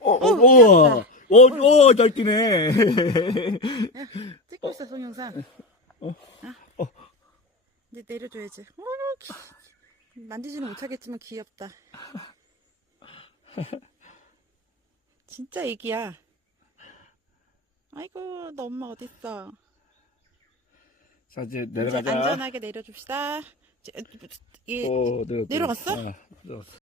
우와. 잘 뛰네. 야, 찍고 있어, 동영상. 이제 내려줘야지. 만지지는 못하겠지만 귀엽다. 진짜 애기야. 아이고, 너 엄마 어딨어? 자, 이제 이제 내려가자. 안전하게 내려줍시다. 내려갔어? 내려갔어.